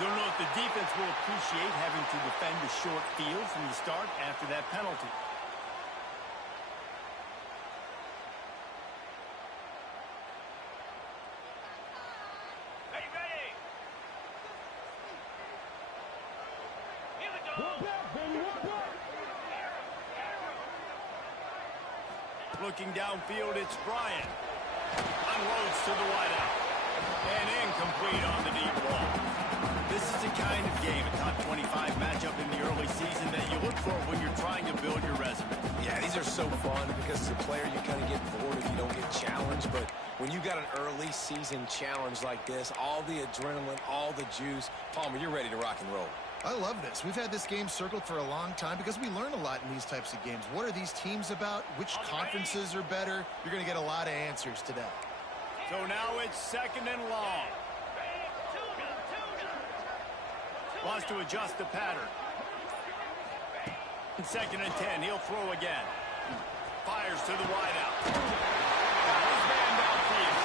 Don't know if the defense will appreciate having to defend a short field from the start after that penalty. Looking downfield, it's Bryant. Unloads to the wideout. And incomplete on the deep ball. This is the kind of game, a top 25 matchup in the early season, that you look for when you're trying to build your resume. Yeah, these are so fun because as a player you kind of get bored if you don't get challenged. But when you got an early season challenge like this, all the adrenaline, all the juice, Palmer, you're ready to rock and roll. I love this. We've had this game circled for a long time because we learn a lot in these types of games. What are these teams about? Which conferences are better? You're going to get a lot of answers today. So now it's 2nd and long. Wants to adjust the pattern. 2nd and 10. He'll throw again. Fires to the wideout. Got his man downfield.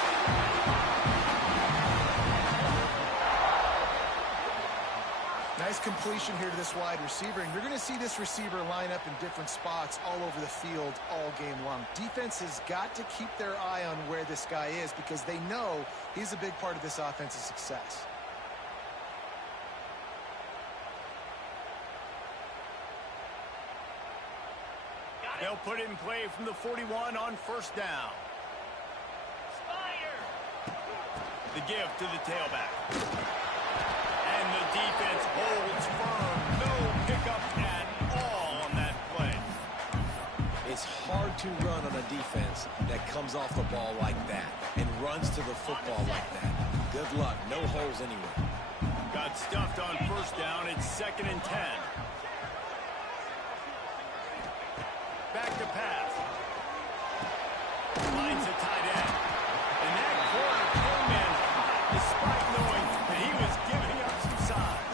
Nice completion here to this wide receiver, and you're going to see this receiver line up in different spots all over the field all game long. Defense has got to keep their eye on where this guy is because they know he's a big part of this offense's success. They'll put it in play from the 41 on 1st down. The give to the tailback. And the defense holds firm. No pickup at all on that play. It's hard to run on a defense that comes off the ball like that and runs to the football like that. Good luck. No holes anywhere. Got stuffed on 1st down. It's 2nd and 10. Back to pass. Lines a tight end. And that corner came in despite knowing that he was giving up some size.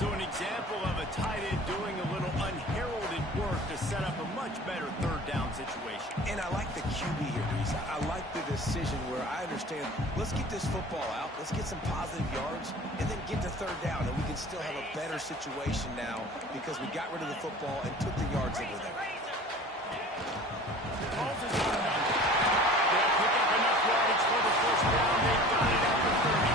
So an example of a tight end doing a little unheralded work to set up a much better 3rd down situation. And I like the QB here, Reese. I like the decision where I understand, let's get this football out, let's get some positive yards, and then get to 3rd down, and we can still have a better situation now because we got rid of the football and took the yards over there. Colts is on number. They'll pick up enough yardage for the 1st down. They got it at the 30.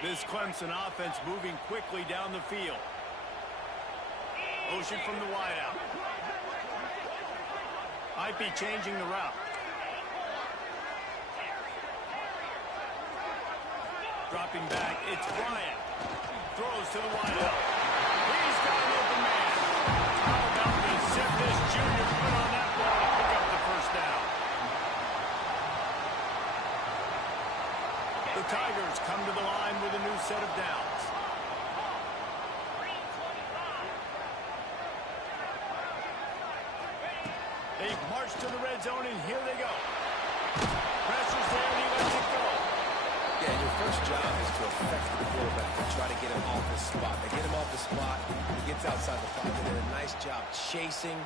This Clemson offense moving quickly down the field. Motion from the wideout. Might be changing the route. Dropping back, it's Bryant. Throws to the wideout. He's got an open man. How about the zip this junior put on that ball to pick up the 1st down? The Tigers come to the line with a new set of downs. They've marched to the red zone, and here they go. Pressure's there, and he lets it go. Yeah, your first job is to affect the quarterback and try to get him off the spot. They get him off the spot, he gets outside the pocket. They did a nice job chasing,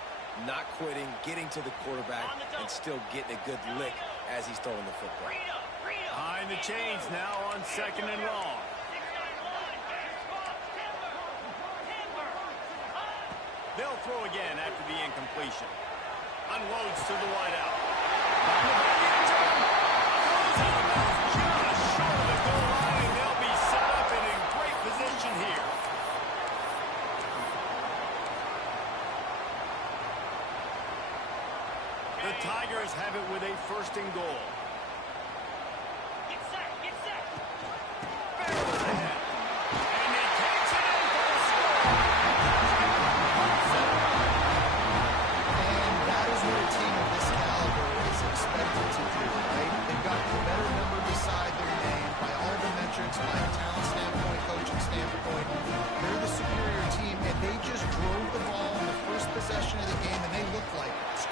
not quitting, getting to the quarterback, and still getting a good lick as he's throwing the football. Behind the chains now on 2nd and long. They'll throw again after the incompletion. Unloads to the wideout. Throws out just short of the goal line, and they'll be set up and in great position here. The Tigers have it with a 1st and goal.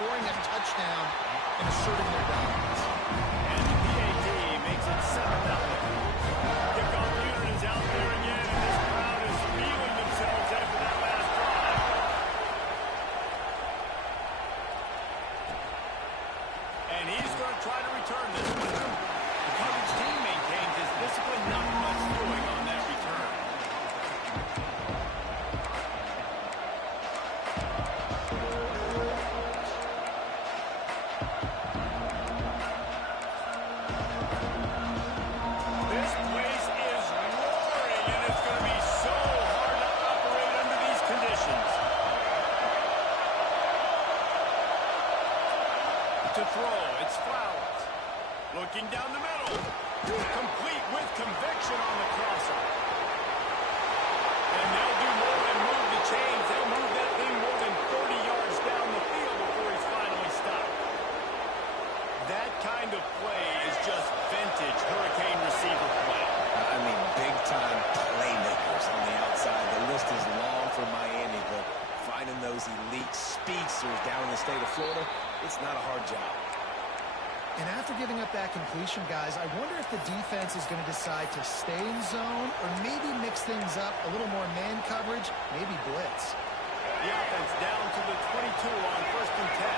Scoring a touchdown and asserting their dominance. And the PAT And he's going to try to return this one. The coverage team maintains his discipline, not much doing on that return. This place is roaring, and it's going to be so hard to operate under these conditions. To throw, it's Flowers. Looking down the middle. Complete with conviction on the crosser. And they'll do more than move the chains. They'll move that thing more than 30 yards down the field before he's finally stopped. That kind of play is just vintage Hurricane receiver play. I mean, big-time playmakers on the outside. The list is long for Miami, but finding those elite speedsters down in the state of Florida, it's not a hard job. And after giving up that completion, guys, I wonder if the defense is going to decide to stay in zone or maybe mix things up, a little more man coverage, maybe blitz. The offense down to the 22 on 1st and 10.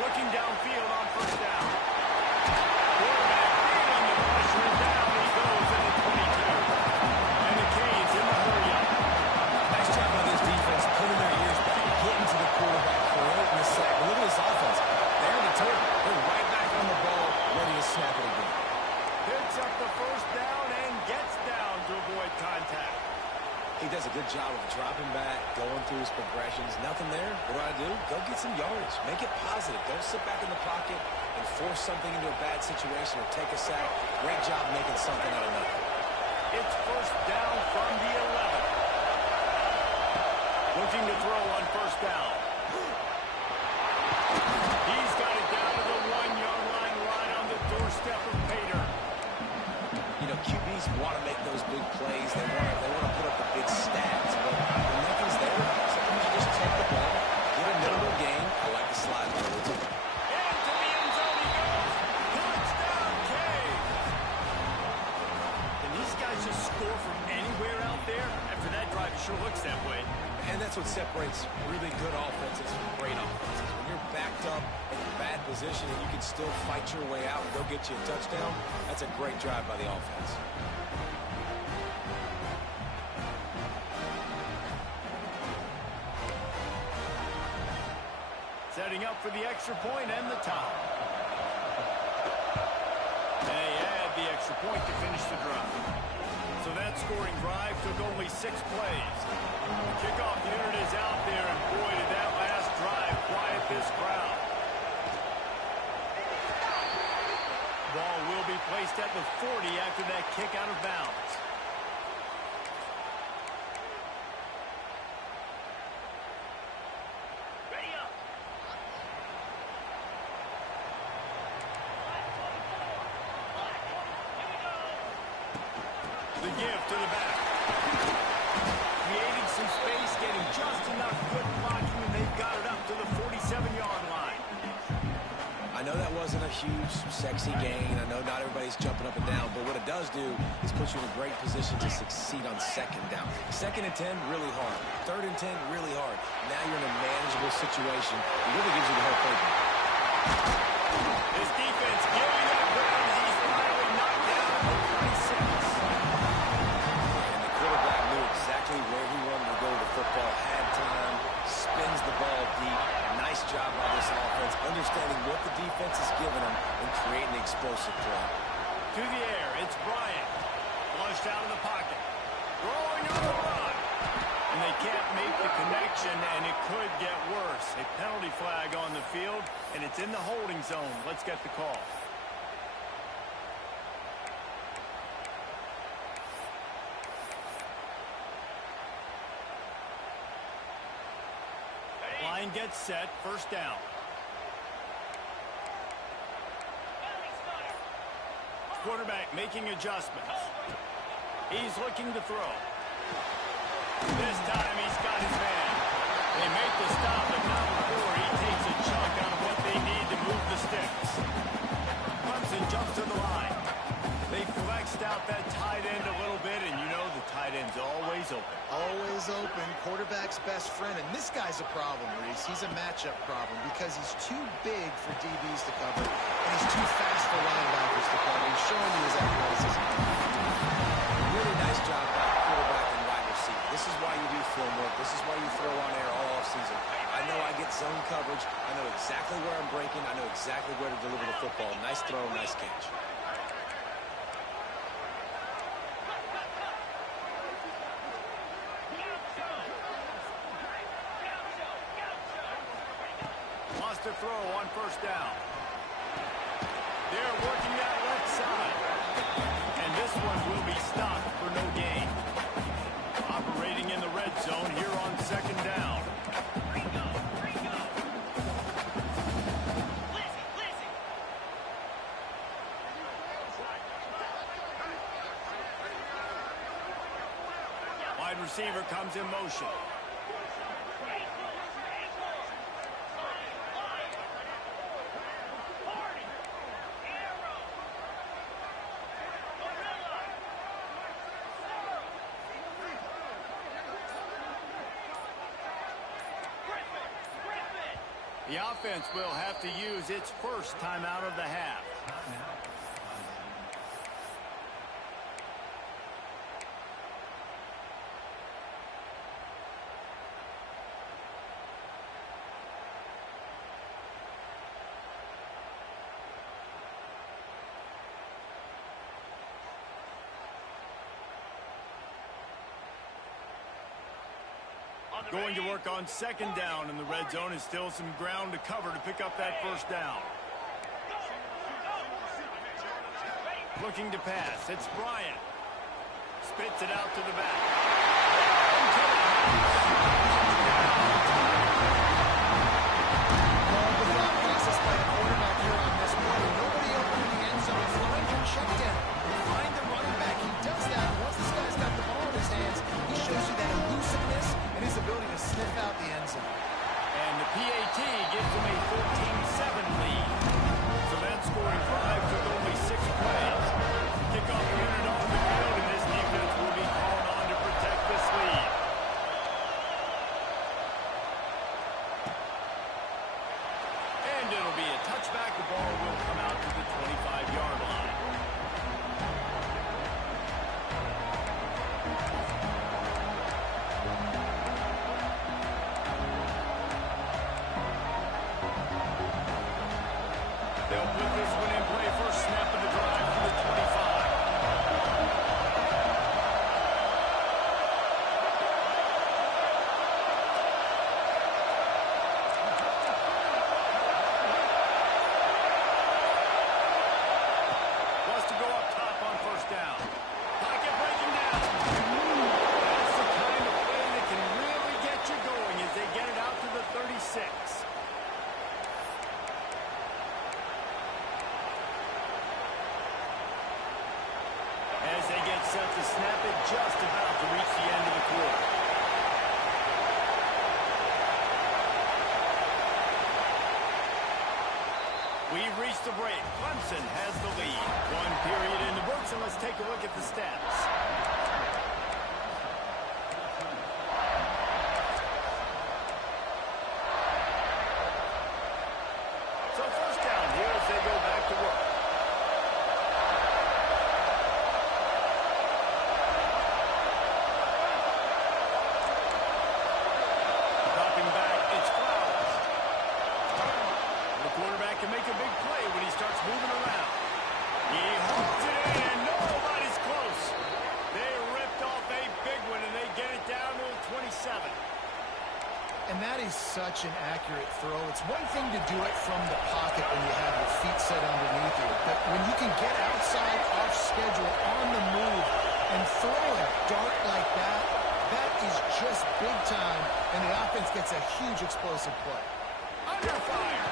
Looking downfield on 1st down. Quarterback feeling the pressure is down. He goes in at 22. And the Canes in the hurry up. Nice job by this defense, pulling their ears back, getting to the quarterback, creating the sack. Look at this offense. They're determined. They're right back on the ball, ready to snap it again. Picks up the 1st down and gets down to avoid contact. He does a good job of dropping back, going through his progressions. Nothing there. What do? Go get some yardage. Make it positive. Don't sit back in the pocket and force something into a bad situation or take a sack. Great job making something out of nothing. It's 1st down from the 11. Looking to throw on 1st down. He's got it down to the 1-yard line right on the doorstep of Pater. You know, QBs want to make those big plays. They want to put up the big stats, but when nothing's there, sometimes you just take the ball, get a notable gain. I like the slide play too. Into the end zone he goes. Touchdown, Canes. Can these guys just score from anywhere out there? After that drive, it sure looks that way. And that's what separates really good offenses from great offenses. When you're backed up in a bad position and you can still fight your way out and go get you a touchdown, that's a great drive by the offense. Setting up for the extra point and the tie. They add the extra point to finish the drive. So that scoring drive took only 6 plays. The kickoff unit is out there, and boy, did that last drive quiet this crowd. Ball will be placed at the 40 after that kick out of bounds. Ready up. The give to the back. Creating some space, getting just enough good blocking, and they've got it up to the 47-yard line. I know that wasn't a huge, sexy gain. I know not everybody's jumping up and down, but what it does do is put you in a great position to succeed on 2nd down. 2nd and 10, really hard. 3rd and 10, really hard. Now you're in a manageable situation. It really gives you the whole playbook. This defense giving up ground. He's finally knocked down at the 26. And the quarterback knew exactly where he wanted to go with the football. Had time, spins the ball deep. Nice job by this offense, understanding what the defense is giving them and creating the explosive play. To the air, it's Bryant. Flushed out of the pocket. Throwing on the run. And they can't make the connection, and it could get worse. A penalty flag on the field, and it's in the holding zone. Let's get the call. Line gets set, 1st down. Quarterback making adjustments. He's looking to throw. This time he's got his man. They make the stop, but not before he takes a chunk out of what they need to move the sticks. Clemson jumps to the line. They flexed out that tight end a little bit, and you know the tight end's always open. Always is open, quarterback's best friend, and this guy's a problem, Reese. He's a matchup problem because he's too big for DBs to cover, and he's too fast for linebackers to cover. He's showing you his athleticism. Really nice job by quarterback and wide receiver. This is why you do film work. This is why you throw on air all offseason. I know I get zone coverage. I know exactly where I'm breaking. I know exactly where to deliver the football. Nice throw, nice catch. Wants to throw on first down. They're working that left side. And this one will be stopped for no gain. Operating in the red zone here on second down. Wide receiver comes in motion. The offense will have to use its first timeout of the half. Going to work on second down in the red zone is still some ground to cover to pick up that first down. Looking to pass. It's Bryant. Spits it out to the back. The thought process by the quarterback here on this play. Nobody open in the end zone. Find your check down. Find the running back. He does that. Once this guy's got the ball in his hands, he shows you that elusiveness and his ability to sniff out the end zone. And the PAT gives him a 14-7 lead. So that scoring drive took only 6 plays. Kickoff unit on the field, and this defense will be called on to protect this lead. And it'll be a touchback. The ball will come out to the 25-yard line. They'll put this one in play. First snap of the drive from the 25. Wants to go up top on first down. Pocket breaking down. That's the kind of play that can really get you going as they get it out to the 36. As they get set to snap it, just about to reach the end of the quarter. We've reached the break. Clemson has the lead. One period in the books, and let's take a look at the stats. So first down here as they go back to work. Can make a big play when he starts moving around. He holds it in, and nobody's close. They ripped off a big one, and they get it down to the 27. And that is such an accurate throw. It's one thing to do it from the pocket when you have your feet set underneath you, but when you can get outside, off schedule, on the move, and throw a dart like that, that is just big time, and the offense gets a huge explosive play. Under fire.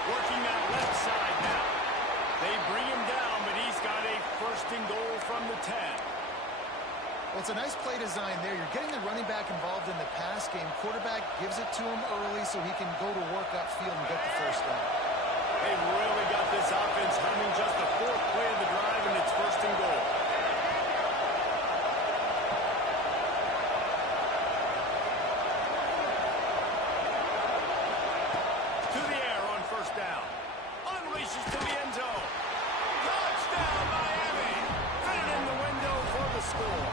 Working that left side now. They bring him down, but he's got a first and goal from the 10. Well, it's a nice play design there. You're getting the running back involved in the pass game. Quarterback gives it to him early so he can go to work upfield and get the first down. They've really got this offense humming. Just the fourth play of the drive, and it's first and goal. pushes to the end zone. Touchdown, Miami. Fit in the window for the score.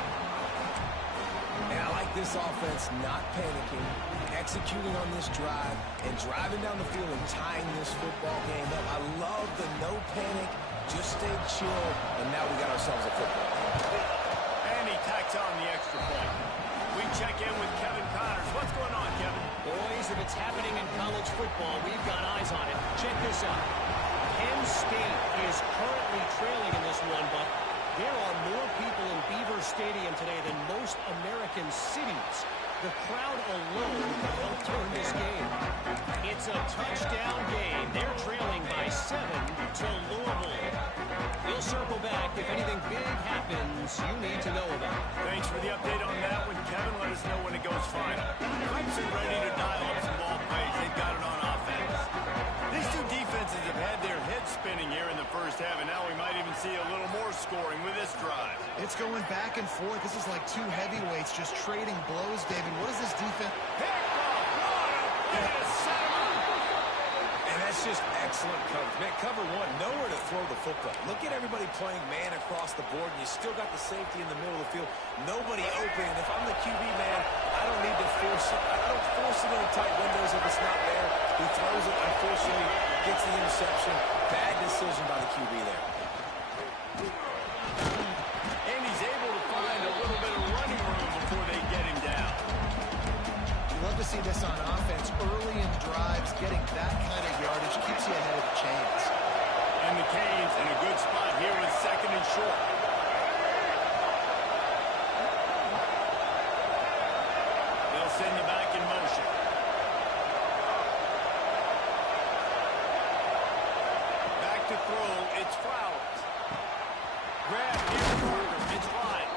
And I like this offense not panicking, executing on this drive, and driving down the field and tying this football game up. I love the no panic, just stay chill, and now we got ourselves a football game. And he tacks on the extra point. We check in with Kevin Connors. What's going on, Kevin? Boys, if it's happening in college football, we've got eyes on it. Check this out. Penn State is currently trailing in this one, but there are more people in Beaver Stadium today than most American cities. The crowd alone helped turn this game. It's a touchdown game. They're trailing by 7 to Louisville. We'll circle back if anything big happens you need to know about. Thanks for the update on that one, Kevin. Let us know when it goes final. Clemson ready to dial up some ball plays. They've got it on offense. These two defenses have had their heads spinning here in the first half, and now we might even see a little more scoring with this drive. It's going back and forth. This is like two heavyweights just trading blows, David. What is this defense? Picked off. What a set him up. And that's just excellent coverage. Man, cover one, nowhere to throw the football. Look at everybody playing man across the board, and you still got the safety in the middle of the field. Nobody open. And if I'm the QB, man, I don't need to force it. I don't force it in the tight windows if it's not there. He throws it, unfortunately, gets the interception. Bad decision by the QB there. And he's able to find a little bit of running room before they get him down. You love to see this on offense. Early in drives, getting that kind of yardage keeps you ahead of the chains. And the Canes in a good spot here with 2nd and short. They'll send the back in motion. Back to throw, it's Flowers. Grab here, Parker, it's fine.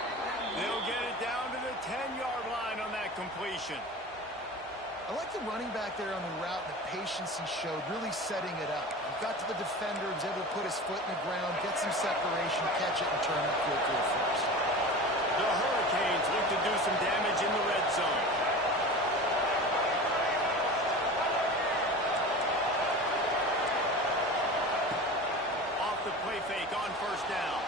They'll get it down to the 10-yard line on that completion. I like the running back there on the route, the patience he showed, really setting it up. He got to the defender, was able to put his foot in the ground, get some separation, catch it, and turn up field for a first. The Hurricanes look to do some damage in the red zone. Off the play fake on 1st down.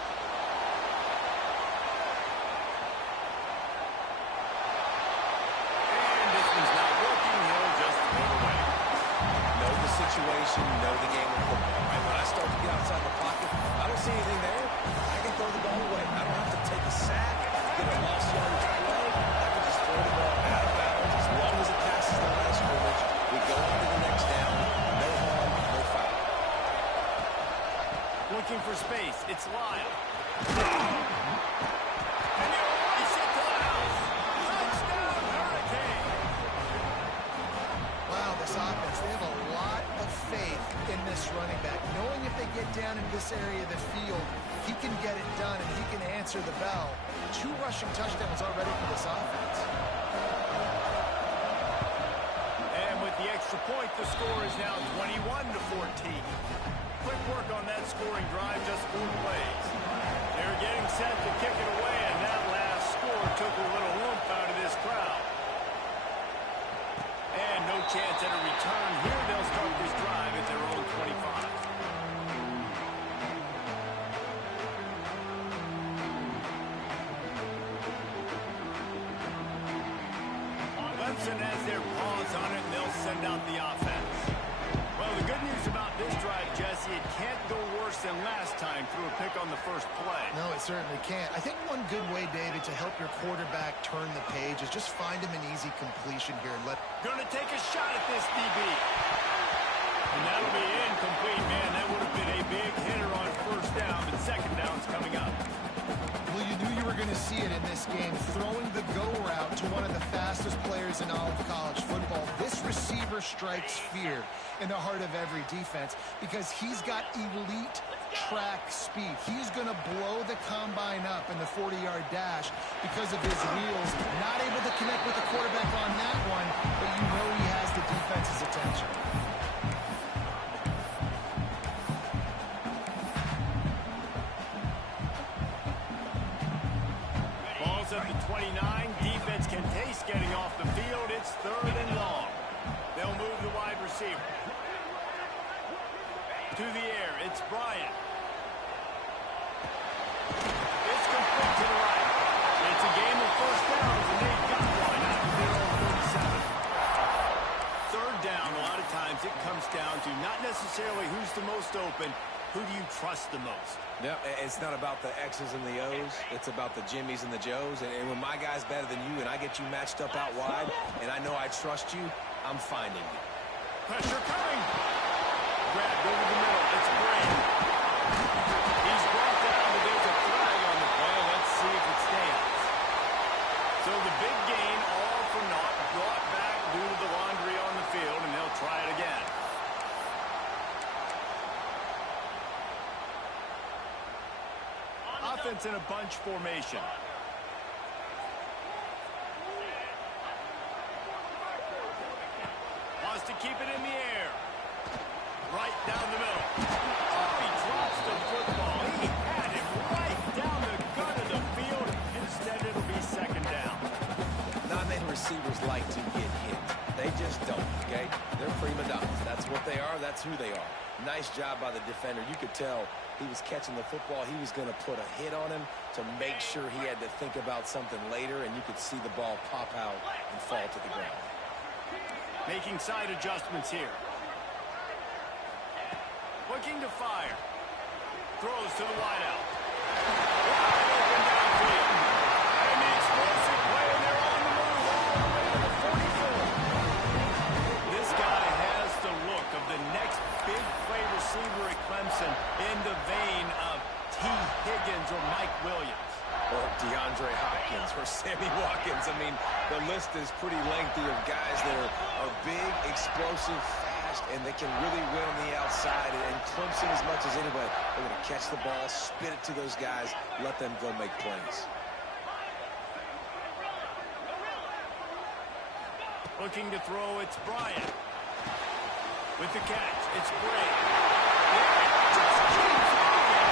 And this one's not working. He'll just throw it away. Know the situation, know the game of football. Right? When I start to get outside the pocket, I don't see anything there. I can throw the ball away. I don't have to take a sack, get a lost yardage play. I can just throw the ball out of bounds. As long as it passes the line of scrimmage, we go on to the next down. No harm, no foul. Looking for space. It's Lyle. And he'll race it to the house. Touchdown, Hurricane. Wow, this offense, they have a lot of faith in this running back, knowing if they get down in this area of the field, he can get it done and he can answer the bell. 2 rushing touchdowns already for this offense. And with the extra point, the score is now 21-14. Quick work on that scoring drive, just 4 plays. They're getting set to kick it away, and that last score took a little oomph out of this crowd. And no chance at a return here. They'll start this drive at their own 25. Clemson has their paws on it, and they'll send out the offense. Well, the good news about this drive, Jesse, it can't go worse than last time through a pick on the first play. No, it certainly can't. I think one good way, David, to help your quarterback turn the page is just find him an easy completion here and let... Gonna take a shot at this DB. And that'll be incomplete, man. That would have been a big hitter on 1st down, but 2nd down's coming up. Well, you knew you were going to see it in this game, throwing the go route to one of the fastest players in all of college football. This receiver strikes fear in the heart of every defense because he's got elite track speed. He's going to blow the combine up in the 40-yard dash because of his wheels. Not able to connect with the quarterback on that one, but you know he has the defense's attention. Ball's at the 29. Defense can taste getting off the field. It's 3rd and long. They'll move the wide receiver. To the air, it's It's Bryant. It's complete to the right. It's a game of first downs, and they've got one after their own 37. Third down, a lot of times it comes down to not necessarily who's the most open, who do you trust the most? Yeah, it's not about the X's and the O's. It's about the Jimmys and the Joes. And when my guy's better than you and I get you matched up out wide and I know I trust you, I'm finding you. Pressure coming. Grabbed over the middle. It's Brand. He's brought down, but there's a flag on the play. Let's see if it stands. So the big gain, all for naught, brought back due to the laundry on the field, and they'll try it again. Offense in a bunch formation. Wants to keep it in the air. Right down the middle. Oh, he drops the football. He had it right down the gut of the field. Instead, it'll be second down. Non-man receivers like to get hit. They just don't, okay? They're prima donnas. That's what they are. That's who they are. Nice job by the defender. You could tell he was catching the football. He was going to put a hit on him to make sure he had to think about something later, and you could see the ball pop out and fall to the ground. Making side adjustments here. Looking to fire. Throws to the wideout. Wide open downfield. And the explosive play, and they're on the move all the way to the 44. This guy has the look of the next big play receiver at Clemson in the vein of T. Higgins or Mike Williams. Or DeAndre Hopkins or Sammy Watkins. I mean, the list is pretty lengthy of guys that are big, explosive, fast, and they can really win on the outside. And Clemson, as much as anybody, they're going to catch the ball, spit it to those guys, let them go make plays. Looking to throw, it's Bryant. With the catch, it's Bray. Yeah, just keeps moving.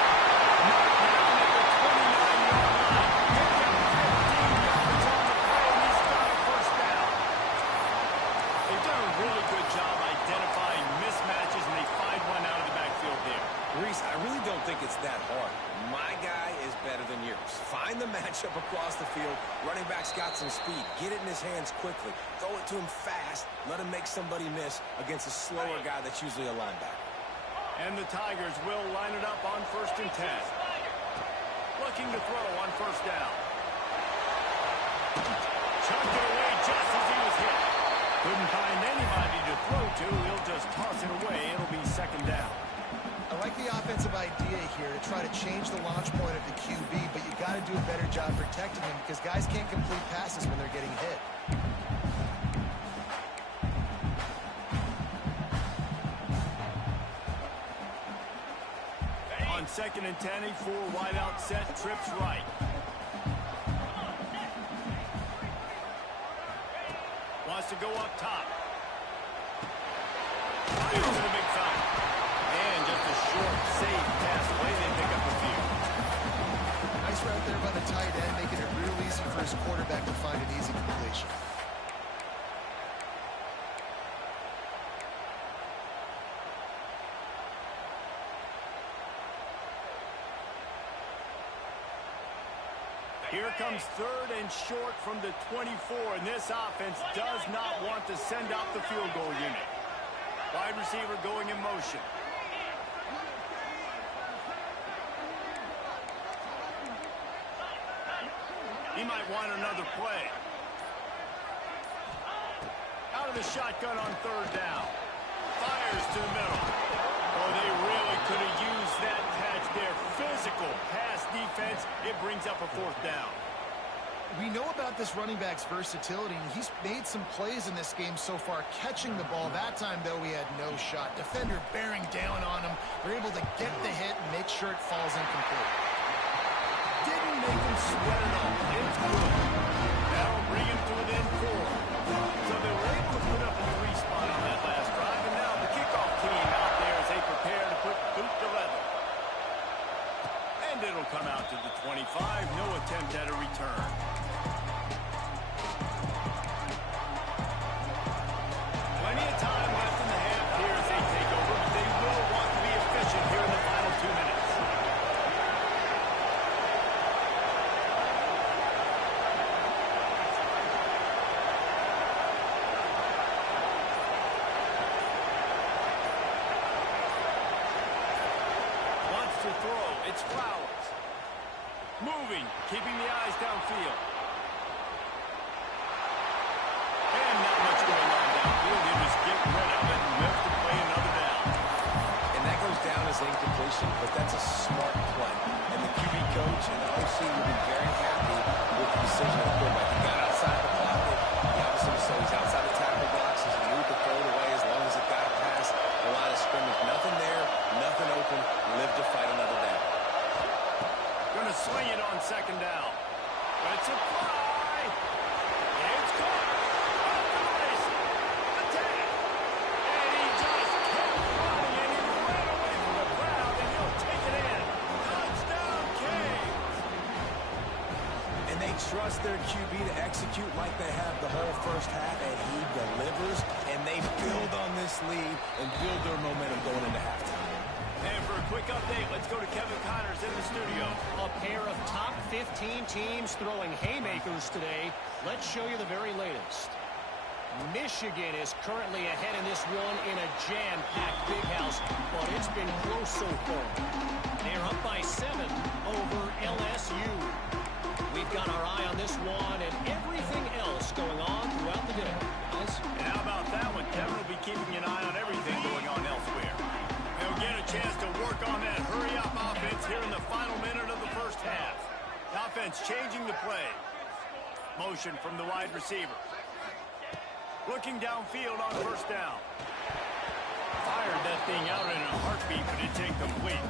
Knocked down at the 29-yard line. Picked up 15 yards on the play, and he's got a first down. They've done a really good job identifying mismatches, and they find one out of the backfield there. Reese, I really don't think it's that hard. My guy is better than yours. Find the matchup across the field. Running back's got some speed. Get it in his hands quickly. Throw it to him fast. Let him make somebody miss against a slower guy that's usually a linebacker. And the Tigers will line it up on 1st and 10. Looking to throw on first down. Chucked it away just as he was hit. Couldn't find anybody to throw to. He'll just toss it away. It'll be second down. I like the offensive idea here to try to change the launch point of the QB, but you got to do a better job protecting him because guys can't complete passes when they're getting hit. On 2nd and 10, a 4-wideout set, trips right. Wants to go up top. Fires to the big foul. And just a short, safe pass play. They pick up a few. Nice route there by the tight end, making it real easy for his quarterback to find an easy completion. Here comes 3rd and short from the 24, and this offense does not want to send out the field goal unit. Wide receiver going in motion. He might want another play. Out of the shotgun on 3rd down. Fires to the middle. Oh, they really could have used that patch there. Physical pass defense. It brings up a 4th down. We know about this running back's versatility, and he's made some plays in this game so far catching the ball. That time, though, he had no shot. Defender bearing down on him. They're able to get the hit and make sure it falls incomplete. Didn't make him sweat at all. It's good. That'll bring him to within 4. So they were able to put up a 3 spot on that last drive, and now the kickoff team out there as they prepare to put boot to leather. And it'll come out to the 25. No attempt at a return. Plenty of time left in the half here as they take over, but they will want to be efficient here in the final. It's Flowers. Moving, keeping the eyes downfield. And not much going on downfield. He was getting rid of it and left to play another down. And that goes down as incompletion, but that's a smart play. And the QB coach and the OC will be very happy with the decision of the quarterback. He got outside the pocket. He obviously so he's outside the tackle boxes. He moved the throw away as long as it got past the line of scrimmage. Nothing there, nothing open. Live to fight another down. Going to swing it on second down. But it's a fly. It's caught. Off to the races. Attack. And he just kept running, and he ran away from the crowd, and he'll take it in. Touchdown, Kings. And they trust their QB to execute like they have the whole first half, and he delivers, and they build on this lead and build their momentum going into halftime. And for a quick update, let's go to Kevin Connors in the studio. A pair of top 15 teams throwing haymakers today. Let's show you the very latest. Michigan is currently ahead in this one in a jam-packed big house, but it's been close so far. They're up by 7 over LSU. We've got our eye on this one and everything else going on throughout the day, guys. And how about that one? Kevin will be keeping an eye on everything going on elsewhere. They'll get a chance to work on that hurry-up offense here in the final minute of the first half. The offense changing the play. Motion from the wide receiver. Looking downfield on first down. Fired that thing out in a heartbeat, but it's incomplete.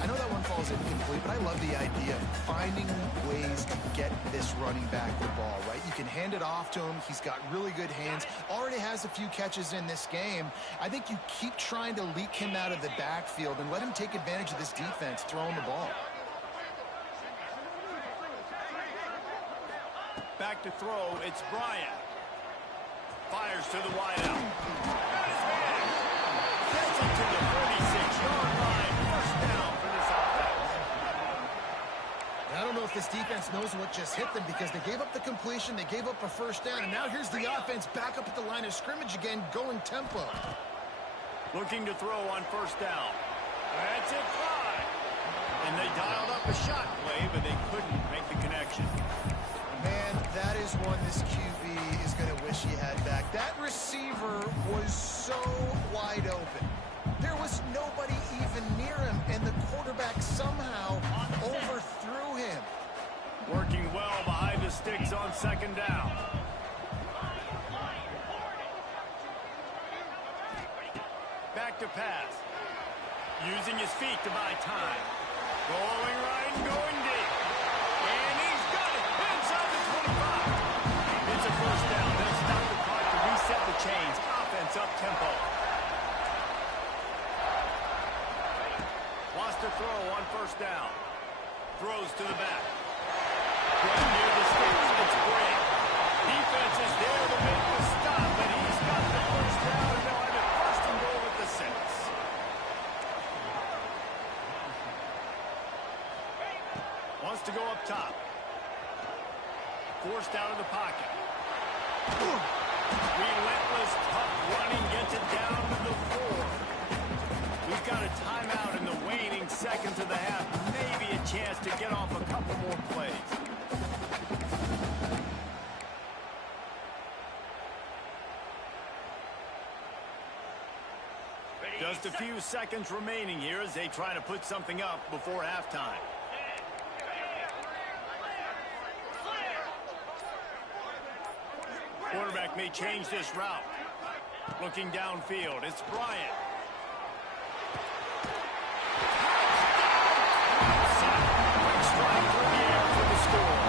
I know that one falls incomplete, but I love the idea of finding ways to get this running back the ball, right? You can hand it off to him. He's got really good hands. Already has a few catches in this game. I think you keep trying to leak him out of the backfield and let him take advantage of this defense throwing the ball. Back to throw, it's Bryant. Fires to the wideout. Got his man. Gets it to the 36-yard line. First down for this offense. I don't know if this defense knows what just hit them because they gave up the completion, they gave up a first down, and now here's the offense back up at the line of scrimmage again, going tempo. Looking to throw on first down. That's it, fly. And they dialed up a shot play, but they couldn't make the connection. Man, that is one this QB is going to wish he had back. That receiver was so wide open. There was nobody even near him, and the quarterback somehow overthrew him. Working well behind the sticks on second down. Back to pass. Using his feet to buy time. Going right and going deep. And he's got it inside the 25. It's a first down. They'll stop the clock to reset the chains. Offense up tempo. Lost a throw on first down. Throws to the back. Right near the sticks. It's great. Defense is there to make the stop, but he's got the first down, and they'll have it first and goal at the 6. Wants to go up top. Forced out of the pocket. Relentless, tough running, gets it down to the 4. We've got a timeout in the waning seconds of the half. Maybe a chance to get off a couple more plays. Just a few seconds remaining here as they try to put something up before halftime. Quarterback may change this route. Looking downfield, it's Bryant. Quick strike through the air for the score.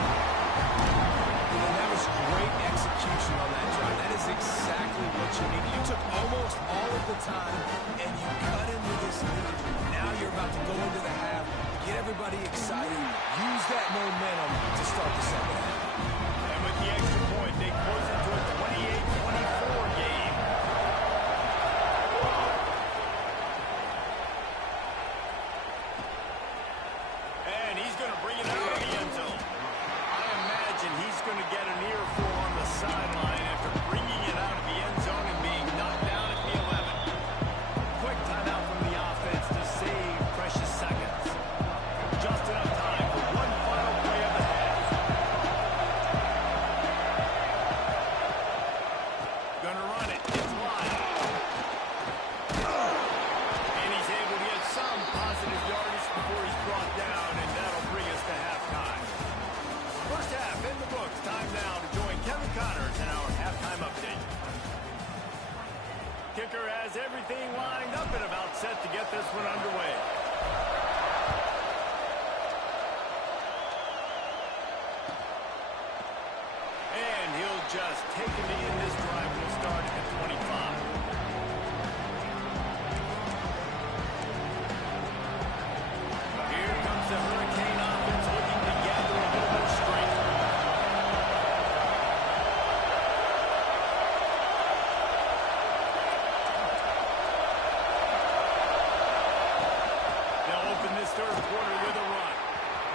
And that was great execution on that drive. That is exactly what you need. You took almost all of the time, and you cut into this lead. Now you're about to go into the half, get everybody excited, use that momentum to start the second half. And with the extra point, they close it to a 28-24 game. And he's going to bring it out of the end zone. I imagine he's going to get an earful on the sideline after bringing it out of the end zone and being knocked down at the 11. Quick timeout from the offense to save precious seconds. playmaker has everything lined up and about set to get this one underway. And he'll just take a knee in this drive. Will start at 25. Here comes the Hurricane offense looking to gather a little more strength. They'll open this third quarter with a run.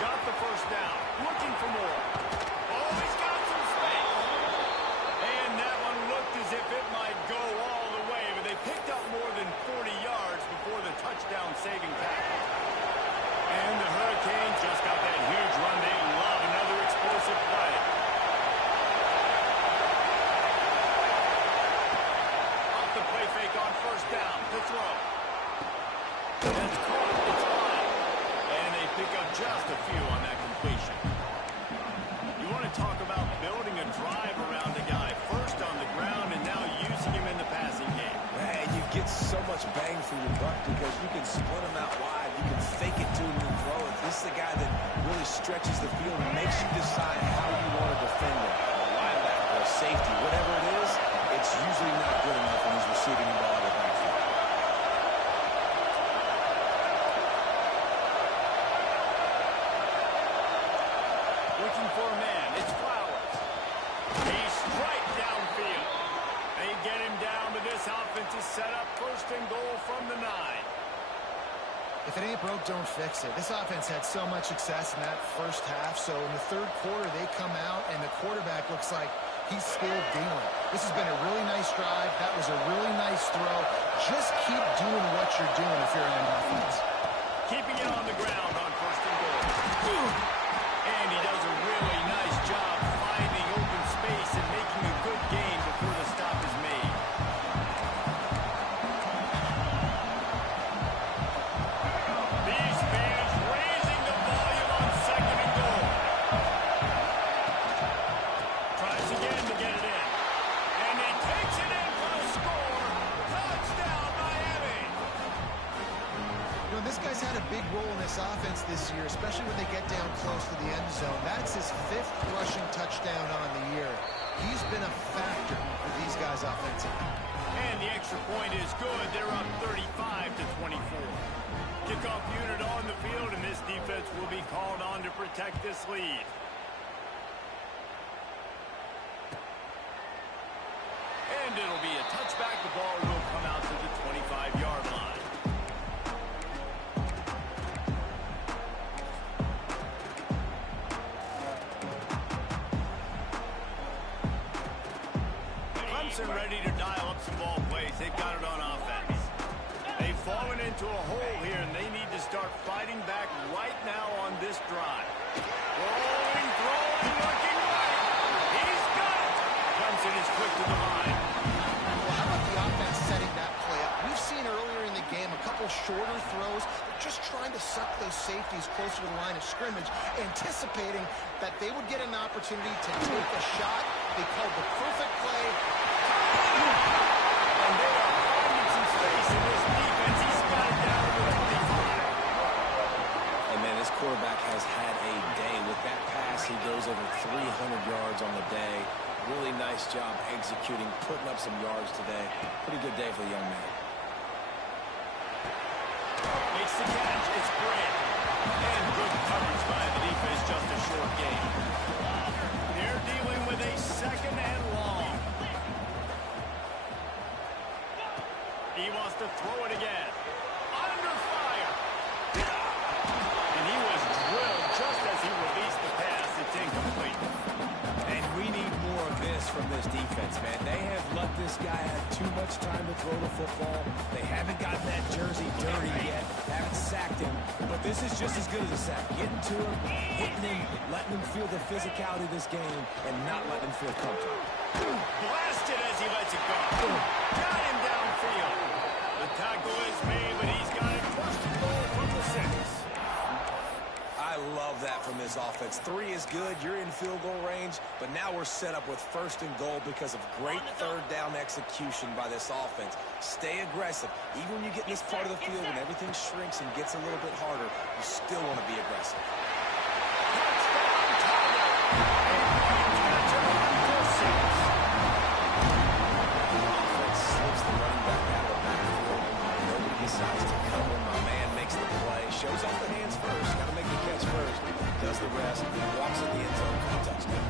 Got the first down. Looking for more. Oh, he's got some space. And that one looked as if it might go all the way, but they picked up more than 40 yards before the touchdown-saving tackle. And the Hurricanes just got that huge run. They love another explosive play. Off the play fake on first down to throw. That's caught. It's line. And they pick up just a few on that completion. You want to talk about building a drive around a guy. First on the ground and now using him in the passing game. Man, you get so much bang for your buck because you can split him out wide. You can fake it to him and throw it. This is the guy that really stretches the field and makes you decide how you want to defend him. A linebacker, a safety, whatever it is, it's usually not good enough when he's receiving the ball in the backfield. Looking for a man. It's Flowers. He's straight downfield. They get him down, but this offense is set up first and goal from the 9. If it ain't broke, don't fix it. This offense had so much success in that first half, so in the third quarter, they come out, and the quarterback looks like he's still dealing. This has been a really nice drive. That was a really nice throw. Just keep doing what you're doing if you're on offense. Keeping it on the ground on first and goal. And he does a really nice job finding open space and making a good gain before the stop is made. These fans raising the volume on second and goal. Tries again to get it in. And he takes it in for the score. Touchdown, Miami. You know, this guy's had a big role in this offense this year, especially when they get down close to the end zone. That's his 5th rushing touchdown on the year. He's been a factor for these guys offensively. And the extra point is good. They're up 35-24. Kickoff unit on the field, and this defense will be called on to protect this lead. And it'll be a touchback. The ball will come out to the 25-yard line. Clemson ready to dial up some ball plays. They've got it on offense. They've fallen into a hole here, and they need to start fighting back right now on this drive. Rolling, throwing, looking right. He's got it. Clemson is quick to the line. Well, how about the offense setting that play up? We've seen earlier in the game a couple shorter throws. They're just trying to suck those safeties closer to the line of scrimmage, anticipating that they would get an opportunity to take a shot. They called the perfect play. And they are finding some space in this defense. He's got it down to the 25. And man, this quarterback has had a day. With that pass, he goes over 300 yards on the day. Really nice job executing, putting up some yards today. Pretty good day for the young man. Makes the catch. It's great. And good coverage by the defense. Just a short game. They're dealing with a second and long. He wants to throw it again. Under fire. And he was drilled just as he released the pass. It's incomplete. And we need more of this from this defense, man. They have let this guy have too much time to throw the football. They haven't gotten that jersey dirty yet, haven't sacked him. But this is just as good as a sack. Getting to him, hitting him, letting him feel the physicality of this game, and not letting him feel comfortable. Blasted as he lets it go. Got him downfield. The tackle is made, but he's got it first and goal from the 6. I love that that from this offense. 3 is good. You're in field goal range, but now we're set up with 1st and goal because of great 3rd down execution by this offense. Stay aggressive. Even when you get in this part of the field when everything shrinks and gets a little bit harder, you still want to be aggressive. Offense slips the running back out of the backfield. Nobody decides to cover. My man makes the play. Shows off the hands first. Got to make the catch first. Does the rest. Walks in the end zone for a touchdown.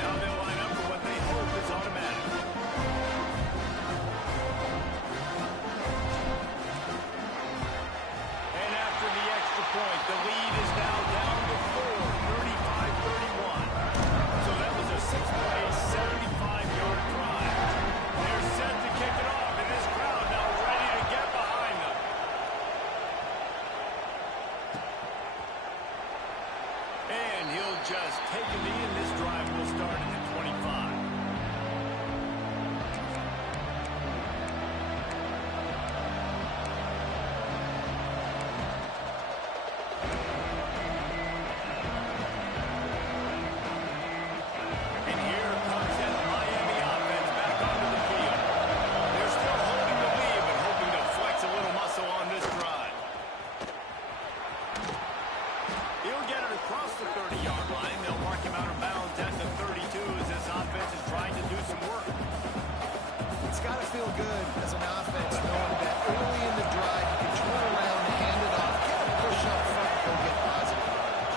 Now they'll line up for what they hope is automatic. And after the extra point, the lead is now down to 4, 35-31. So that was a 6-play, 75-yard drive. They're set to kick it off, and this crowd now ready to get behind them. And he'll just take a knee, and this drive will start at the 25. And here comes that Miami offense back onto the field. They're still holding the lead, but hoping to flex a little muscle on this drive. He'll get it across the 30-yard line. They'll mark him out of bounds at the 32 as this offense is trying to do some work. It's got to feel good as an offense knowing that early in the drive you can turn around and hand it off, get a push up front, go get positive yardage.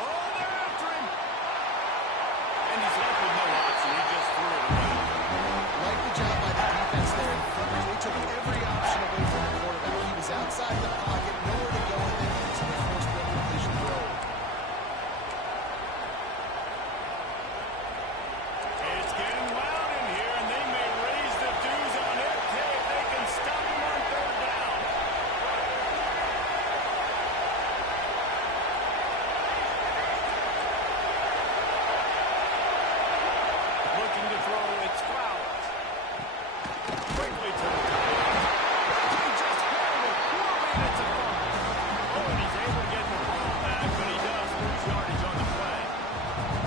Oh, they're after him. And he's left with no option. He just threw it away. Like the job by the defense there in coverage. They took every option away from the quarterback. He was outside the pocket, nowhere to go with it, so they forced the completion throw. It's getting loud in here, and they may raise the dues on it if they can stop him on 3rd down. Looking to throw, it's Flowers. Quickly to the top. He just held it. And it's a fumble. Oh, and he's able to get the ball back, but he does lose yardage on the play.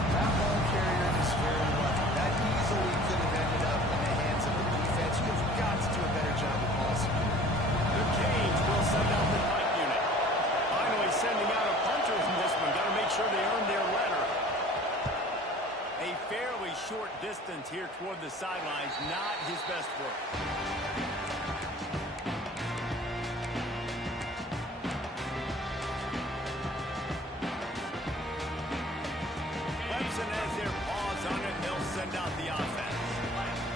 That ball carrier is very lucky. That easily could have ended up in the hands of the defense. You've got to do a better job of ball security. The Canes will send out the punt unit. Finally sending out a punter in this one. Got to make sure they earn their letter. A fairly short distance here toward the sidelines. Not his best work. Clemson has their paws on it, and they'll send out the offense.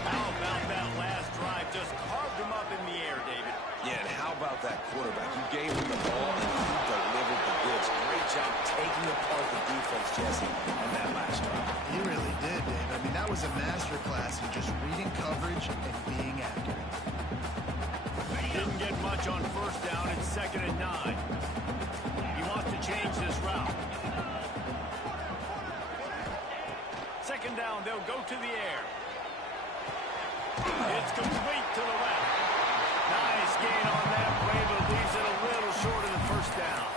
How about that last drive? Just carved him up in the air, David. Yeah, and how about that quarterback? You gave him the ball, and he delivered the goods. Great job taking apart the defense, Jesse, on that last drive. He really did, Dave. I mean, that was a masterclass in just reading coverage and being accurate. Didn't get much on 1st down. It's 2nd and 9. He wants to change this route. 2nd down, they'll go to the air. It's complete to the left. Nice gain on that play, but leaves it a little short of the 1st down.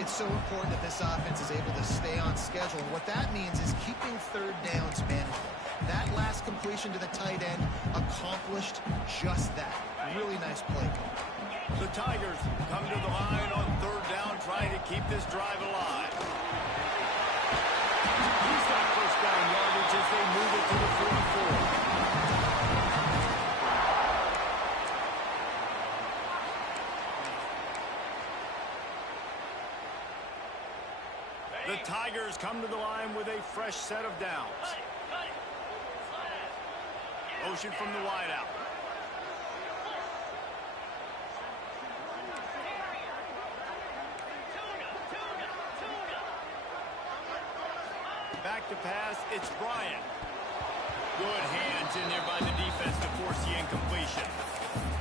It's so important that this offense is able to stay on schedule. And what that means is keeping 3rd downs manageable. That last completion to the tight end accomplished just that. Really nice play. The Tigers come to the line on 3rd down, trying to keep this drive alive. He's got 1st down yardage as they move it to the 44. The Tigers come to the line with a fresh set of downs. Motion from the wideout. Back to pass, it's Bryant. Good hands in there by the defense to force the incompletion.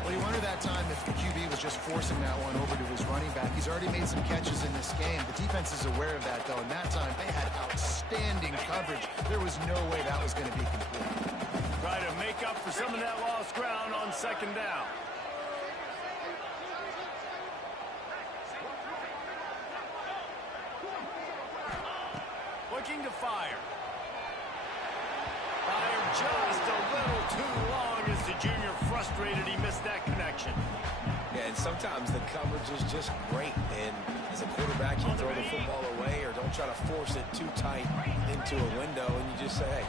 Well, you wonder that time if the QB was just forcing that one over to his running back. He's already made some catches in this game. The defense is aware of that, though, and that time they had outstanding coverage. There was no way that was going to be complete. Try to make up for some of that lost ground on second down. Looking to fire. Fired just a little too long as the junior frustrated he missed that connection. Yeah, and sometimes the coverage is just great. And as a quarterback, you throw the football away or don't try to force it too tight into a window, and you just say, hey,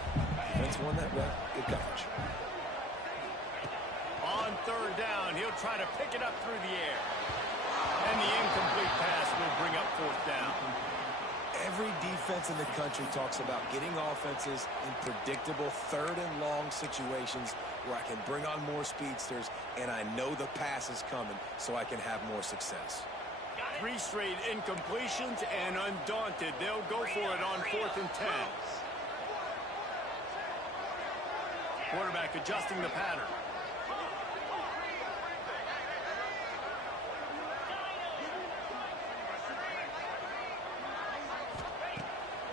defense won that well. Good coverage. On third down, he'll try to pick it up through the air. And the incomplete pass will bring up fourth down. Every defense in the country talks about getting offenses in predictable third and long situations where I can bring on more speedsters and I know the pass is coming so I can have more success. 3 straight incompletions, and undaunted, they'll go for it on 4th and 10. Quarterback adjusting the pattern.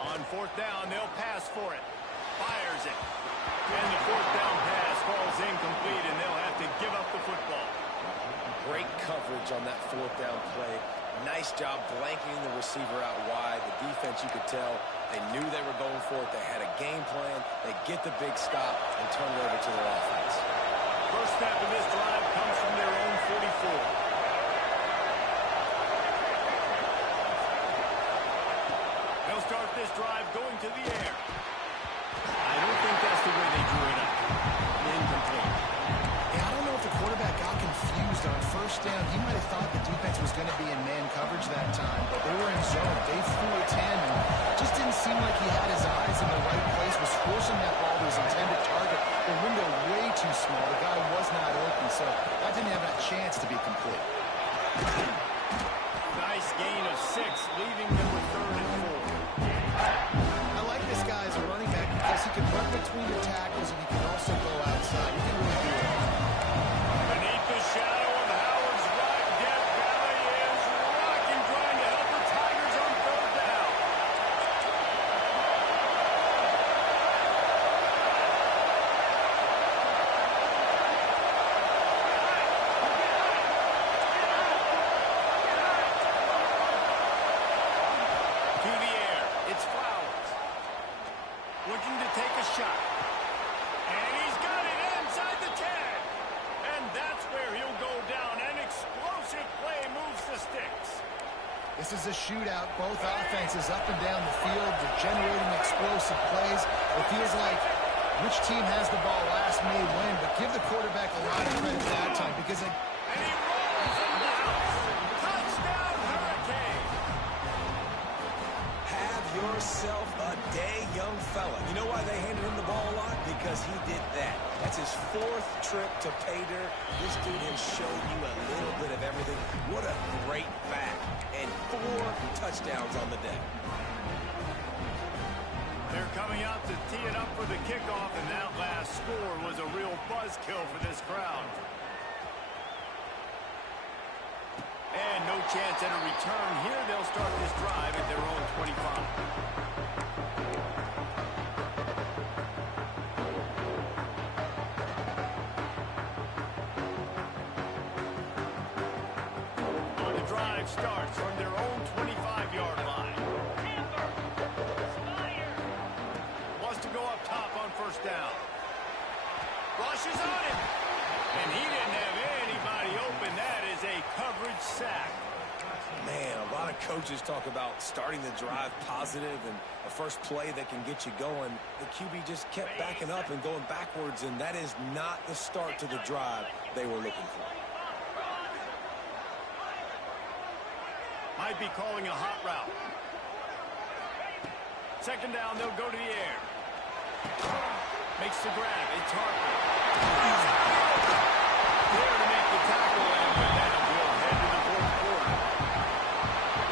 On 4th down, they'll pass for it. Fires it. And the 4th down pass falls incomplete, and they'll have to give up the football. Great coverage on that 4th down play. Nice job blanketing the receiver out wide. The defense, you could tell, they knew they were going for it. They had a game plan. They get the big stop and turn it over to their offense. First snap of this drive comes from their own 44. They'll start this drive going to the air. I don't think that's the way they drew it up. Incomplete. Yeah, I don't know if the quarterback got confused on first down. He might have thought the defense was going to be in man coverage that time, but they were in zone. They fooled him, and just didn't seem like he had his eyes in the right place, was forcing that ball to his intended target. The window way too small. The guy was not open, so that didn't have a chance to be complete. Nice gain of 6, leaving them with 3rd and 4. I like this guy as a running back because he can run between the tackles and he can also go outside. He can really do it. Beneath the shadow of Howard's right, Death Valley is rocking, trying to help the Tigers on 3rd down. To the air, it's Flowers. Looking to take a shot. And he's got it inside the 10. And that's where he'll go down. An explosive play moves the sticks. This is a shootout. Both offenses up and down the field. They're generating explosive plays. It feels like which team has the ball last may win, but give the quarterback a lot of credit that time because it... And he rolls in the house. Touchdown, Hurricane. Have yourself a day, young fella. You know why they handed him the ball a lot? Because he did that. That's his 4th trip to pay dirt. This dude has shown you a little bit of everything. What a great back. And 4 touchdowns on the day. They're coming out to tee it up for the kickoff, and that last score was a real buzzkill for this crowd. And no chance at a return here. They'll start this drive at their own 25. On the drive starts from their own 25-yard line. Wants to go up top on first down. Rushes on him. And he didn't have anybody open. That is a coverage sack. Man, a lot of coaches talk about starting the drive positive and a first play that can get you going. The QB just kept backing up and going backwards, and that is not the start to the drive they were looking for. Might be calling a hot route. Second down, they'll go to the air. Makes the grab. It's Harper. There to make the tackle, and with that, we'll head to the 4th quarter.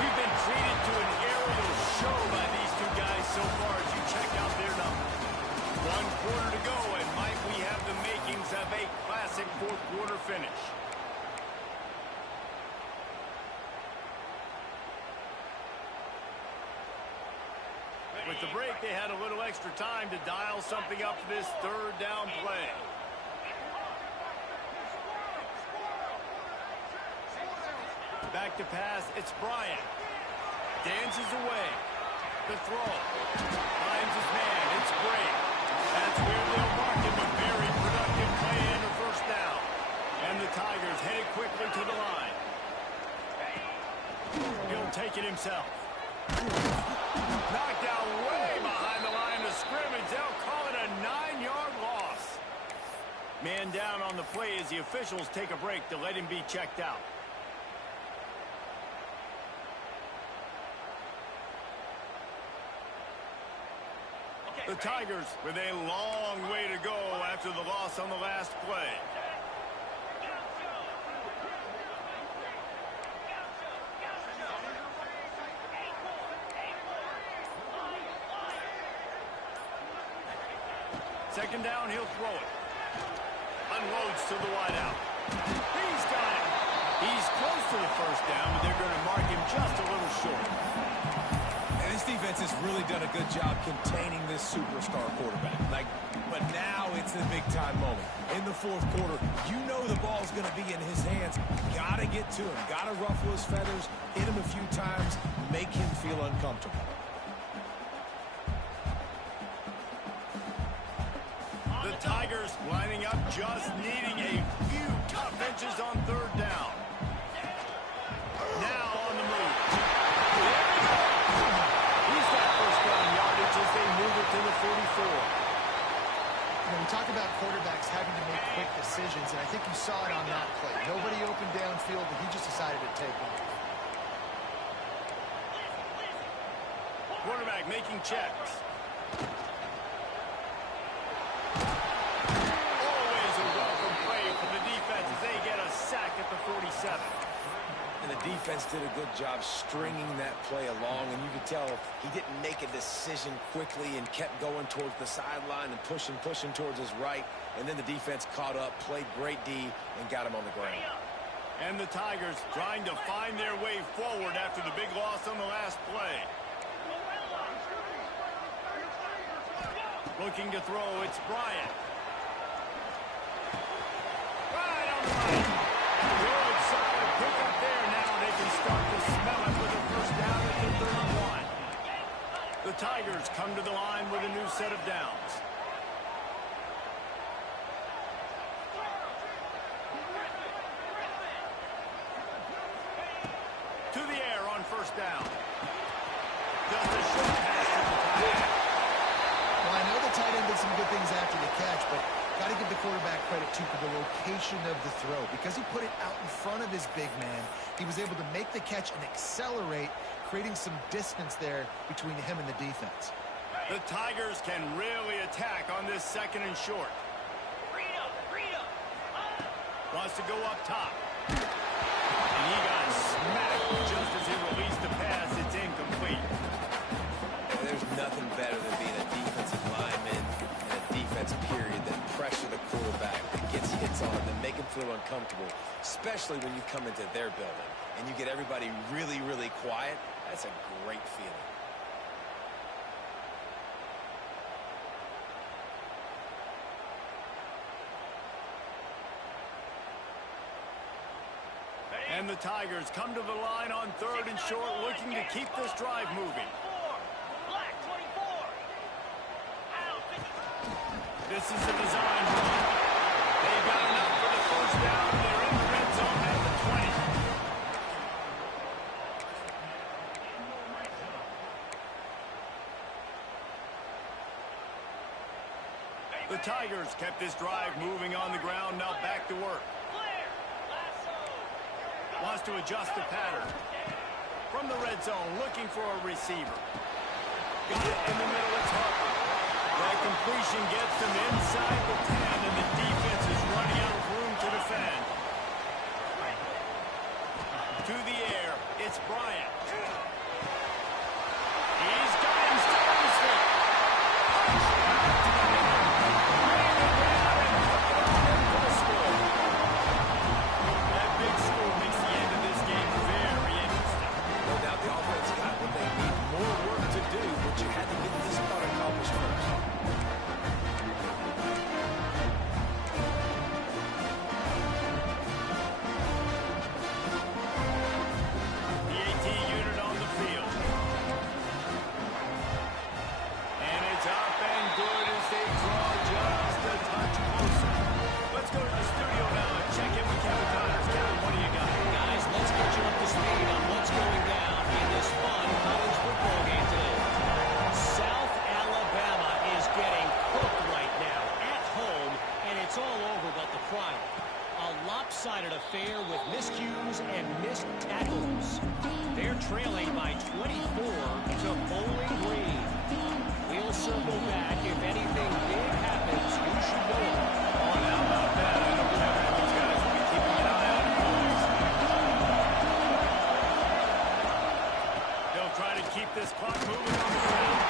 We've been treated to an aerial show by these two guys so far as you check out their numbers. 1 quarter to go, and might we have the makings of a classic 4th quarter finish. With the break, they had a little extra time to dial something up for this third down play. Back to pass, it's Bryant. Dances away. The throw. Finds his man, it's great. That's where they'll mark him a very productive play and a first down. And the Tigers headed quickly to the line. He'll take it himself. Knocked out way behind the line of scrimmage. They'll call it a 9-yard loss. Man down on the play as the officials take a break to let him be checked out. The Tigers with a long way to go after the loss on the last play. Second down, he'll throw it. Unloads to the wideout. He's got it. He's close to the first down, but they're going to mark him just a little short. And this defense has really done a good job containing this superstar quarterback. But now it's the big-time moment. In the fourth quarter, you know the ball's going to be in his hands. Got to get to him. Got to ruffle his feathers, hit him a few times, make him feel uncomfortable. The Tigers lining up, just needing a few tough inches on third down. Now on the move. He's got first down yardage as they move it to the 44. We talk about quarterbacks having to make quick decisions, and I think you saw it on that play. Nobody open downfield, but he just decided to take one. Quarterback making checks. Always a welcome play from the defense as they get a sack at the 47. And the defense did a good job stringing that play along, and you could tell he didn't make a decision quickly and kept going towards the sideline and pushing towards his right, and then the defense caught up, played great D, and got him on the ground. And the Tigers trying to find their way forward after the big loss on the last play. Looking to throw, it's Bryant. Right on the line. Good, solid pick up there. Now they can start to smell it with a first down at the 31. The Tigers come to the line with a new set of downs. To the air on first down. Just a short pass to the tight end. Well, I know the tight end did some good things after the catch, but got to give the quarterback credit, too, for the location of the throw. Because he put it out in front of his big man, he was able to make the catch and accelerate, creating some distance there between him and the defense. The Tigers can really attack on this second and short. Wants to go up top. And he got smacked just as he released the pass. It's incomplete. There's nothing better than being a defensive lineman and a defense period that pressure the quarterback, that gets hits on him, that make him feel uncomfortable, especially when you come into their building and you get everybody really, really quiet. That's a great feeling. And the Tigers come to the line on third and short, looking to keep this drive moving. This is a design run. They've got enough for the first down. They're in the red zone at the 20. The Tigers kept this drive moving on the ground. Now back to work. Wants to adjust the pattern. From the red zone, looking for a receiver. Got it in the middle, it's Harper. That completion gets them inside the 10, and the defense is running out of room to defend. To the air, it's Bryant. He's got him still on his feet. That big score makes the end of this game very interesting. No doubt the offense got what they need. More work to do, but you had to get keep this clock moving on the field.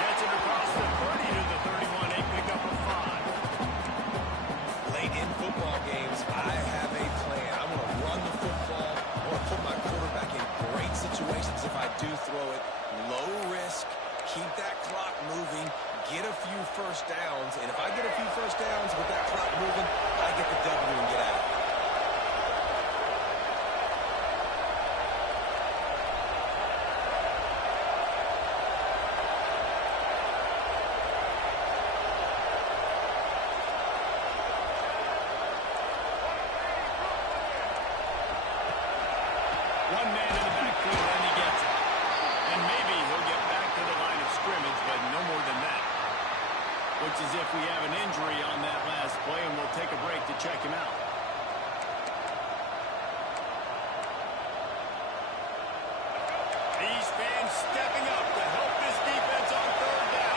Gets it across the 30 to the 31. A pickup of 5. Late in football games, I have a plan. I want to run the football. I want to put my quarterback in great situations if I do throw it. Low risk, keep that clock moving, get a few first downs. And if I get a few first downs with that clock moving, I get the W and get out. One man in the backfield, and he gets it. And maybe he'll get back to the line of scrimmage, but no more than that. Looks as if we have an injury on that last play, and we'll take a break to check him out. These fans stepping up to help this defense on third down.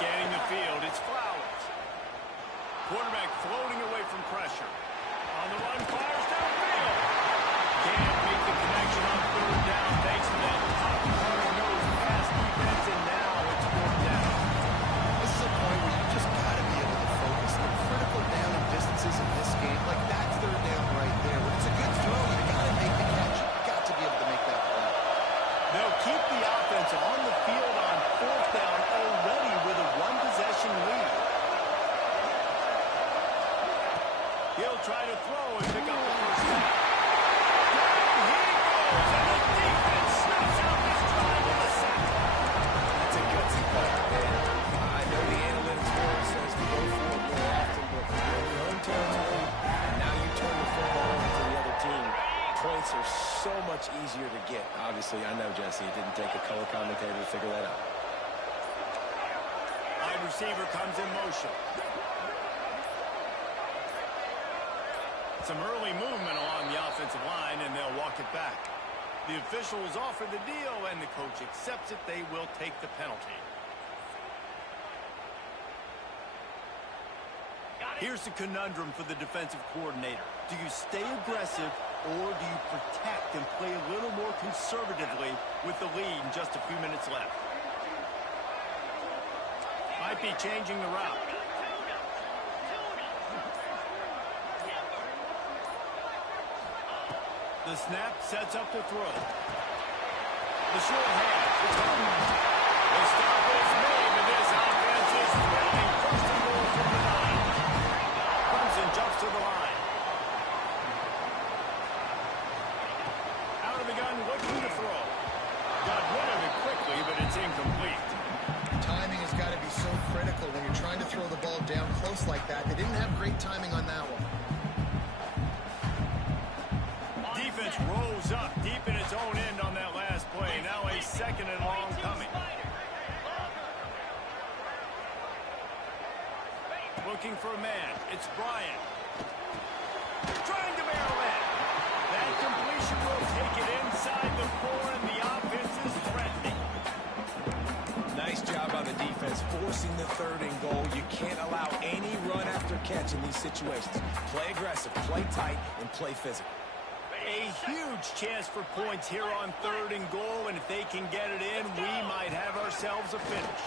Scanning the field, it's Flowers. Quarterback floating away from pressure. On the run, fires downfield. Can't make the connection on third down thanks to that top corner-nose pass defense, and now it's fourth down. This is a point where you just got to be able to focus. The critical down and distances in this game, like that third down right there. When it's a good throw, you got to make the catch. You got to be able to make that play. They'll keep the offense on the field on fourth down already with a one-possession lead. He'll try to throw and pick up the first down. Down he goes, and the defense snaps out this drive with a sack. That's a gutsy call. And I know the analytics board says to go for it more often, but when you're in your own territory, and now you turn the football over to the other team, points are so much easier to get. Obviously, I know, Jesse, it didn't take a color commentator to figure that out. Wide receiver comes in motion. Some early movement along the offensive line, and they'll walk it back. The officials offer the deal, and the coach accepts it. They will take the penalty. Here's the conundrum for the defensive coordinator. Do you stay aggressive, or do you protect and play a little more conservatively with the lead and just a few minutes left? Might be changing the route. The snap sets up the throw. The short hand. It's home. The stop is made, but this offense is threatening first and goal from the 9. Clemson jumps to the line. Out of the gun, looking to throw. Got rid of it quickly, but it's incomplete. Timing has got to be so critical when you're trying to throw the ball down close like that. They didn't have great timing on that one. Defense rolls up deep in its own end on that last play. Now a second and long coming. Looking for a man. It's Bryant. Trying to barrel in. That completion will take it inside the 4, and the offense is threatening. Nice job on the defense, forcing the third and goal. You can't allow any run after catch in these situations. Play aggressive, play tight, and play physical. A huge chance for points here on third and goal, and if they can get it in, we might have ourselves a finish.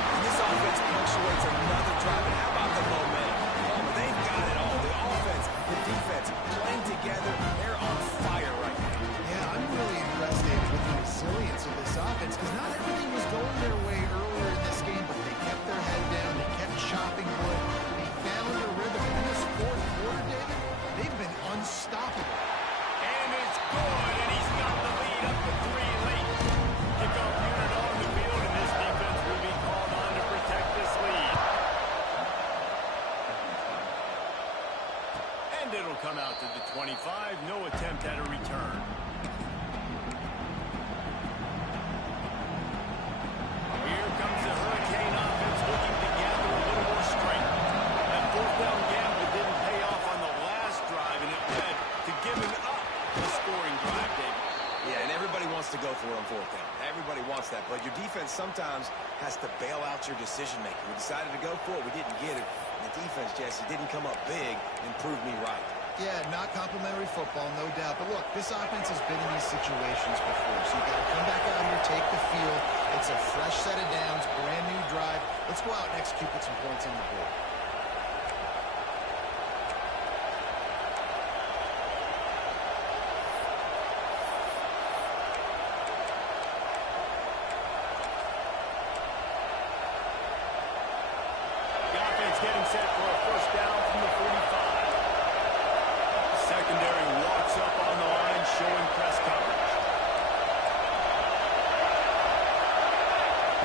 And this offense punctuates another drive. And how about the momentum? Oh, they've got it all. The offense, the defense, playing together. They're on fire right now. Yeah, I'm really impressed, David, with the resilience of this offense, because not everything was going their way earlier in this game, but they kept their head down, they kept chopping wood, they found a rhythm. In this fourth quarter, David, they've been unstoppable. And it's good, and he's got the lead up to 3 late. Kickoff unit on the field, and this defense will be called on to protect this lead. And it'll come out to the 25. No attempt at a return. Here comes the Hurricane offense looking to gather a little more strength. offense sometimes has to bail out your decision-making. We decided to go for it. We didn't get it. And the defense, Jesse, didn't come up big and prove me right. Yeah, not complimentary football, no doubt. But look, this offense has been in these situations before. So you got to come back out here, take the field. It's a fresh set of downs, brand new drive. Let's go out and execute with some points on the board. Getting set for a first down from the 45. Secondary walks up on the line, showing press coverage.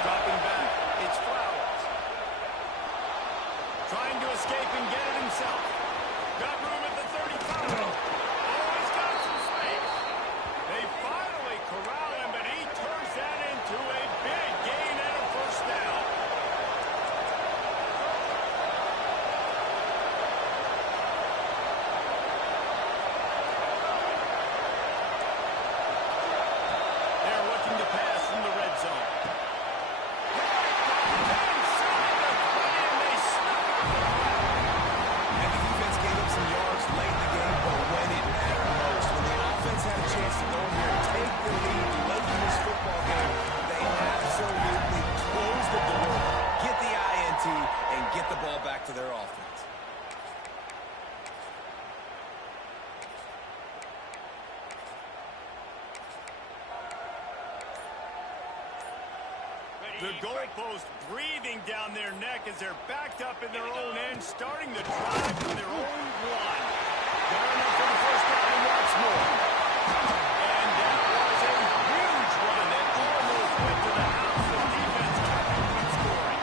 Dropping back, it's Flowers. Trying to escape and get it himself. Got room at the 35. Oh, he's got some space. They finally corral him, but he turns that into a big gain and a first down. To their offense. The goalpost breathing down their neck as they're backed up in their own end, starting the drive for their own one. Going up for the first down once more. And that was a huge run that almost went to the house. The defense kept scoring.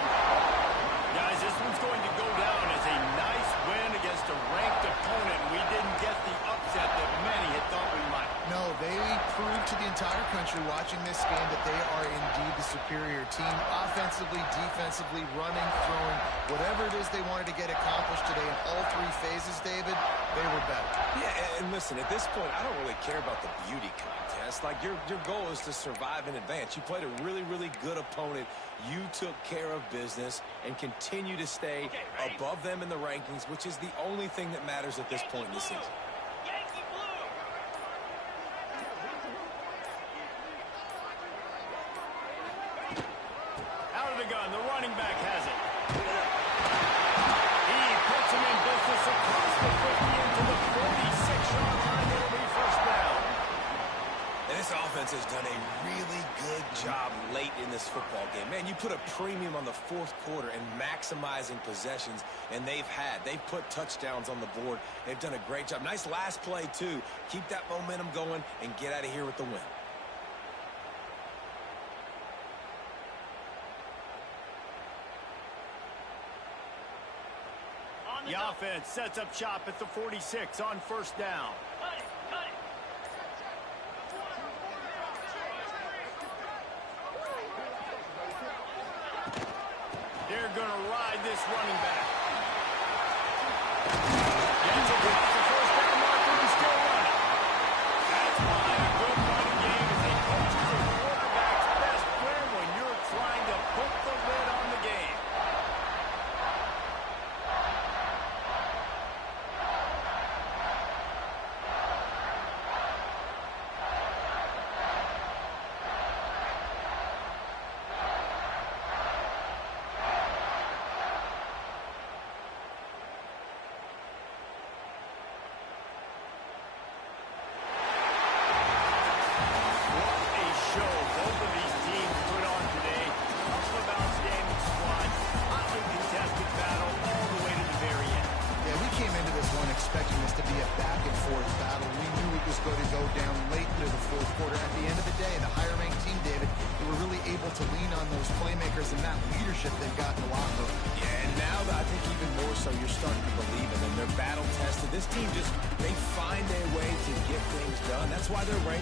Guys, this one's going to go down as a nice win against a ranked opponent. We didn't get the upset that many had thought we might. No, they proved to the entire country watching this game that they are indeed the superior team. Offensively, defensively, running, throwing, whatever it is they wanted to get accomplished today in all three phases, David, they were better. Yeah, and listen, at this point, I don't really care about the beauty contest. Like, your goal is to survive and advance. You played a really, really good opponent. You took care of business and continue to stay above them in the rankings, which is the only thing that matters at this point in the season. Out of the gun, the running back has it. He puts him in business across the 50 into the 46-yard line. It'll be first down. And this offense has done a really good job late in this football game. Man, you put a premium on the fourth quarter and maximizing possessions, and they've put touchdowns on the board. They've done a great job. Nice last play, too. Keep that momentum going and get out of here with the win. The offense sets up shop at the 46 on first down. They're going to ride this running back. Gets across the first down marker and still running. That's why a good running game is a coach's or quarterback's best friend when you're trying to put the lid on the game. Expecting this to be a back-and-forth battle. We knew it was going to go down late into the fourth quarter. At the end of the day, the higher-ranked team, David, they were really able to lean on those playmakers and that leadership they've got in the locker room. Yeah, and now I think even more so, you're starting to believe in them. They're battle-tested. This team they find a way to get things done. That's why they're ranked